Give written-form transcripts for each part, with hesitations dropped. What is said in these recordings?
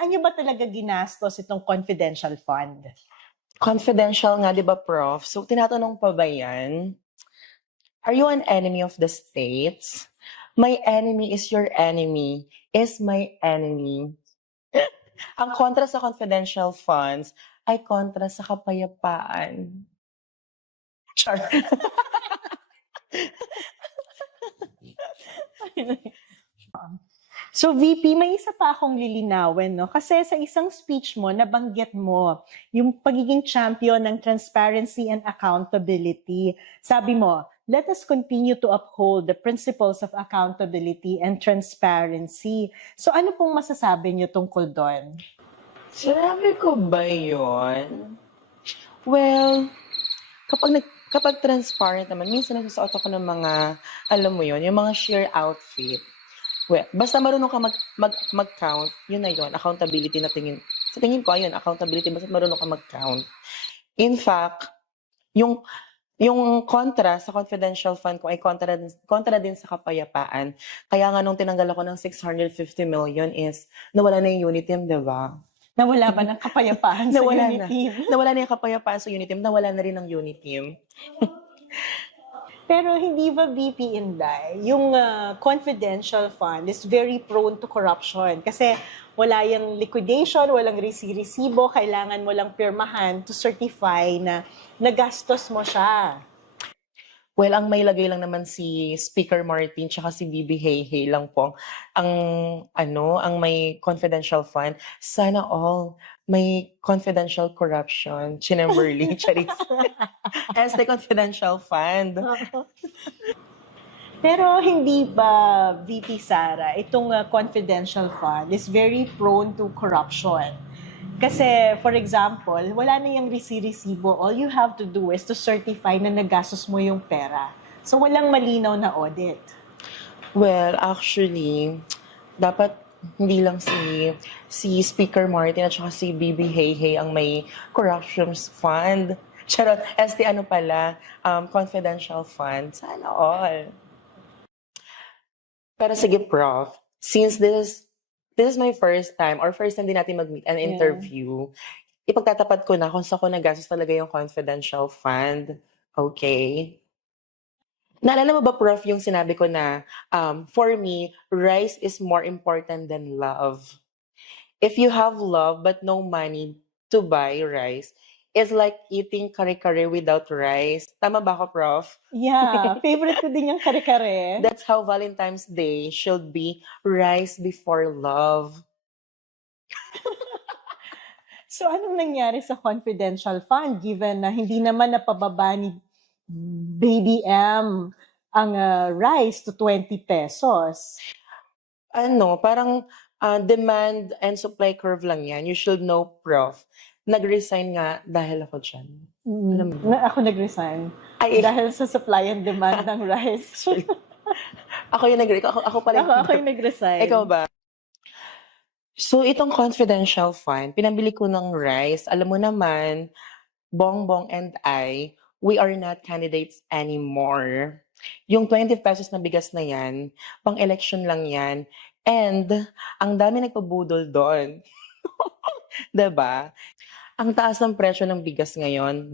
saan niyo ba talaga ginastos itong confidential fund? Confidential nga, di ba, Prof? So, tinatanong pa ba yan? Are you an enemy of the states? My enemy is your enemy, is my enemy. Ang kontra sa confidential funds ay kontra sa kapayapaan. Char. So VP, may isa pa akong lilinawin, no? Kasi sa isang speech mo, nabanggit mo yung pagiging champion ng transparency and accountability. Sabi mo, let us continue to uphold the principles of accountability and transparency. So ano pong masasabi niyo tungkol doon? Sinabi ko ba yun? Well, kapag transparent naman, minsan nagsusuot ako ng mga, alam mo yun, yung mga sheer outfit. Well, basta marunong ka mag-count, yun na yun, accountability na tingin. Sa tingin ko, ayun, accountability, basta marunong ka mag-count. In fact, yung kontra sa confidential fund ko ay kontra din sa kapayapaan. Kaya nga nung tinanggal ako ng 650 million is nawala na yung unit team, di ba? Nawala ba ng kapayapaan sa unit team? Nawala na yung kapayapaan sa unit team, nawala na rin ang unit team. Pero hindi ba VP Inday, yung confidential fund is very prone to corruption kasi wala yung liquidation, walang resibo, kailangan mo lang pirmahan to certify na nagastos mo siya. Well, ang may lagay lang naman si Speaker Martin tsaka si Bibi Hey lang po ang may confidential fund. Sana all may confidential corruption. Chinamberly, Charis. As the confidential fund. Pero hindi ba, VP Sara, itong confidential fund is very prone to corruption? Kasi, for example, wala na yung resibo. All you have to do is to certify na nagastos mo yung pera. So, walang malinaw na audit. Well, actually, dapat hindi lang si Speaker Martin at saka si Bibi Hey ang may corruption fund. Charot, as the confidential fund. Sana all. Pero sige, Prof, since this is my first time din natin mag-meet and interview, ipagtatapat ko na kung saan ko nagastos talaga yung confidential fund. Okay? Naalala mo ba, Prof, yung sinabi ko na, for me, rice is more important than love. If you have love but no money to buy rice, it's like eating kare-kare without rice. Tama ba ako, Prof? Yeah, favorite ko din yung kare-kare. That's how Valentine's Day should be, rice before love. So, anong nangyari sa confidential fund given na hindi naman napababa ni Baby M ang rice to 20 pesos? Parang demand and supply curve lang yan. You should know, Prof. Nag-resign nga dahil ako dyan. Alam mo? Ako nag-resign. Dahil sa supply and demand ng rice. Ako yung nag-resign. Ako yung nag-resign. Ikaw ba? So, itong confidential fund, pinabili ko ng rice. Alam mo naman, Bongbong and I, we are not candidates anymore. Yung 20 pesos na bigas na yan, pang-election lang yan. And, ang dami nagpabudol doon. Diba? Ang taas ng presyo ng bigas ngayon,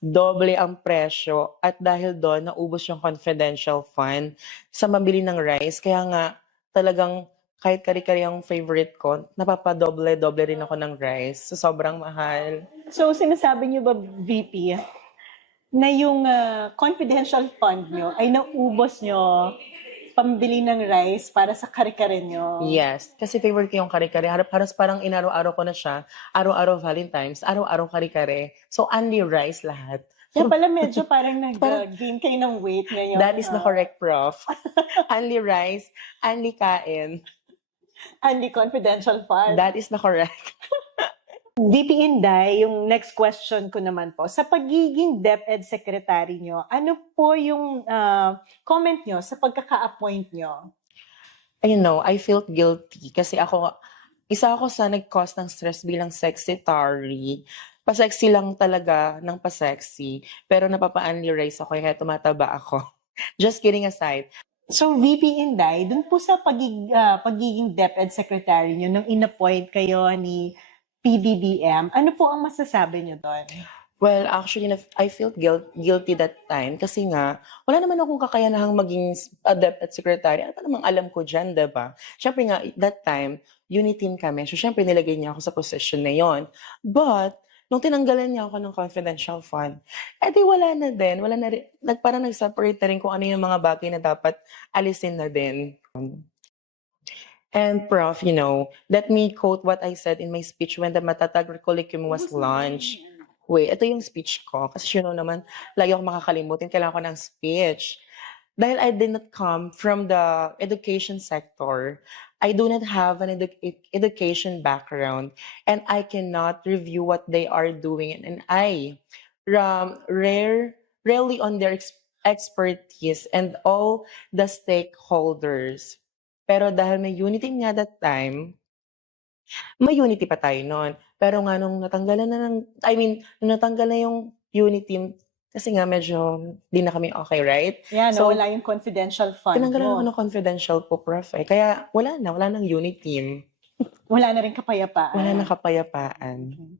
doble ang presyo. At dahil doon, naubos yung confidential fund sa mabili ng rice. Kaya nga, talagang kahit kari-kari ang favorite ko, napapadoble-doble rin ako ng rice. So, sobrang mahal. So, sinasabi niyo ba, VP, na yung confidential fund nyo ay naubos nyo pambili ng rice para sa kare-kare nyo? Yes, kasi favorite ko yung kare-kare. Halos parang inaraw-araw ko na siya. Araw-araw Valentine's, araw-araw kare-kare. So, only rice lahat. Kaya pala medyo parang nag-gain kayo ng weight ngayon. That is the correct, Prof. Only rice, only kain. Only confidential fund. That is the correct. VP Inday, yung next question ko naman po, sa pagiging DepEd Secretary nyo, ano po yung comment nyo sa pagkaka-appoint nyo? I felt guilty kasi isa ako sa nag-cause ng stress bilang secretary. Pa-sexy lang talaga ng pa-sexy, pero napapa-only rice ako kaya tumataba ako. Just kidding aside. So, VP Inday, dun po sa pagiging DepEd Secretary nyo nung inappoint kayo ni PBBM, ano po ang masasabi nyo doon? Well, actually, I felt guilty that time kasi nga, wala naman akong kakayanahang maging DepEd Secretary. Ano pa namang alam ko dyan, diba? Siyempre nga, that time, unit team kami. So, siyempre, nilagay niya ako sa position na yon. But, nung tinanggalan niya ako ng confidential fund, di wala na din. Wala na rin. Parang nag-separate na rin kung ano yung mga bagay na dapat alisin na din. And Prof, let me quote what I said in my speech when the Matatag curriculum was launched. Wait, ito yung speech ko. Kasi naman, lagi ako makakalimutin. Kailangan ko ng speech. Dahil I did not come from the education sector, I do not have an education background, and I cannot review what they are doing. And I rarely on their expertise and all the stakeholders. Pero dahil may unity nga that time, may unity pa tayo nun. Pero nga nung natanggalan na nung natanggal na yung unity, kasi nga medyo di na kami okay, right? Yeah, So, nawala yung confidential fund Tinanggalan ako mo. ng confidential po, Prof. Kaya wala nang unit team. Wala na rin kapayapaan. Wala nang kapayapaan. Okay.